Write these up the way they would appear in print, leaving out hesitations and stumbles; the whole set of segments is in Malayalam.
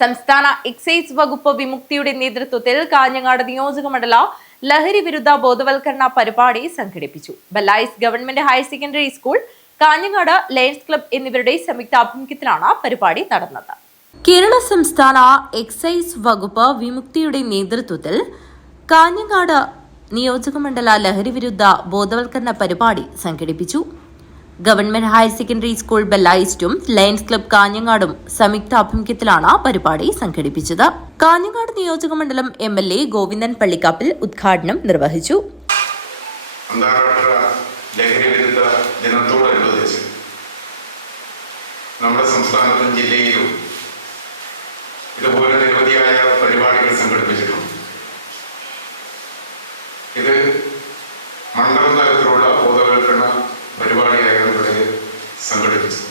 സംസ്ഥാന എക്സൈസ് വകുപ്പ് വിമുക്തിയുടെ നേതൃത്വത്തിൽ കാഞ്ഞങ്ങാട് നിയോജകമണ്ഡല ലഹരി വിരുദ്ധ ബോധവൽക്കരണ പരിപാടി സംഘടിപ്പിച്ചു. Balla East government higher secondary school, Kanhangad lions club എന്നിവരുടെ സംയുക്താഭിമുഖ്യത്തിലാണ് പരിപാടി നടന്നത്. കേരള സംസ്ഥാന എക്സൈസ് വകുപ്പ് വിമുക്തിയുടെ നേതൃത്വത്തിൽ കാഞ്ഞങ്ങാട് നിയോജകമണ്ഡല ലഹരി വിരുദ്ധ ബോധവൽക്കരണ പരിപാടി സംഘടിപ്പിച്ചു. ഗവൺമെന്റ് ഹയർ സെക്കൻഡറി സ്കൂൾ ബെല്ലായിസ്റ്റും ലയൺസ് ക്ലബ് കാഞ്ഞങ്ങാടും സംയുക്താഭിമുഖ്യത്തിലാണ് പരിപാടി സംഘടിപ്പിച്ചത്. കാഞ്ഞങ്ങാട് നിയോജകമണ്ഡലം MLA ഗോവിന്ദൻ പള്ളിക്കാപ്പിൽ ഉദ്ഘാടനം നിർവഹിച്ചു. അന്താരാഷ്ട്ര ലഹരി വിരുദ്ധ ദിനത്തോടനുബന്ധിച്ച് നമ്മുടെ സംസ്ഥാനത്തും ജില്ലയിലും ഇതുപോലെ നിരവധിയായ പരിപാടികൾ സംഘടിപ്പിച്ചിട്ടുണ്ട്. ഇത് മണ്ഡലം തലത്തിലുള്ള ബോധവൽക്കരണ പരിപാടിയായാണ് ഇവിടെ സംഘടിപ്പിച്ചത്.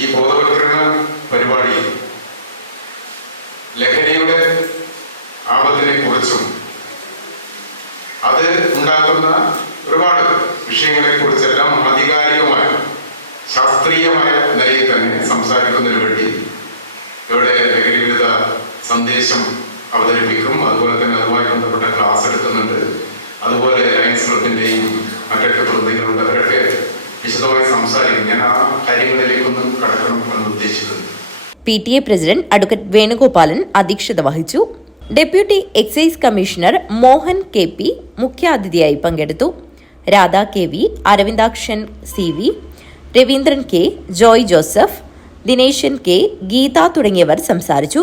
ഈ ബോധവൽക്കരണ പരിപാടി ലഹരിയുടെ ആപത്തിനെ കുറിച്ചും അത് ഉണ്ടാക്കുന്ന ഒരുപാട് വിഷയങ്ങളെ കുറിച്ചെല്ലാം ആധികാരികമായ ശാസ്ത്രീയമായ നിലയിൽ തന്നെ സംസാരിക്കുന്നതിന് വേണ്ടി ഇവിടെ ലഹരി വിരുദ്ധ സന്ദേശം അവതരിപ്പിക്കും. അതുപോലെ തന്നെ അതുമായി ബന്ധപ്പെട്ട ക്ലാസ് എടുക്കുന്നുണ്ട്. അതുപോലെ ലയൺസ് ക്ലബിന്റെയും മറ്റൊക്കെ പ്രതിനിധികളുണ്ട്. അവരൊക്കെ വിശദമായി സംസാരിക്കും. ഞാൻ ആ കാര്യങ്ങളിലേക്കൊന്നും കടക്കണം എന്ന് ഉദ്ദേശിക്കുന്നത്. PTA പ്രസിഡന്റ് അഡ്വക്കേറ്റ് വേണുഗോപാലൻ അധ്യക്ഷത വഹിച്ചു. Deputy excise commissioner Mohan KP മുഖ്യാതിഥിയായി പങ്കെടുത്തു. Radha KV, Aravindakshan CV, Raveendran K, Joy Joseph, Dineshan K, Geetha തുടങ്ങിയവർ സംസാരിച്ചു.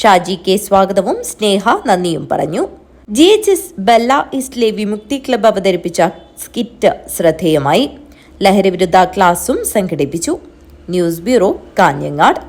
ഷാജി K സ്വാഗതവും സ്നേഹ നന്ദിയും പറഞ്ഞു. GHS ബെല്ലായിസ്റ്റിലെ വിമുക്തി ക്ലബ്ബ് അവതരിപ്പിച്ച സ്കിറ്റ് ശ്രദ്ധേയമായി. ലഹരി വിരുദ്ധ ക്ലാസും സംഘടിപ്പിച്ചു. News bureau, Kanhangad.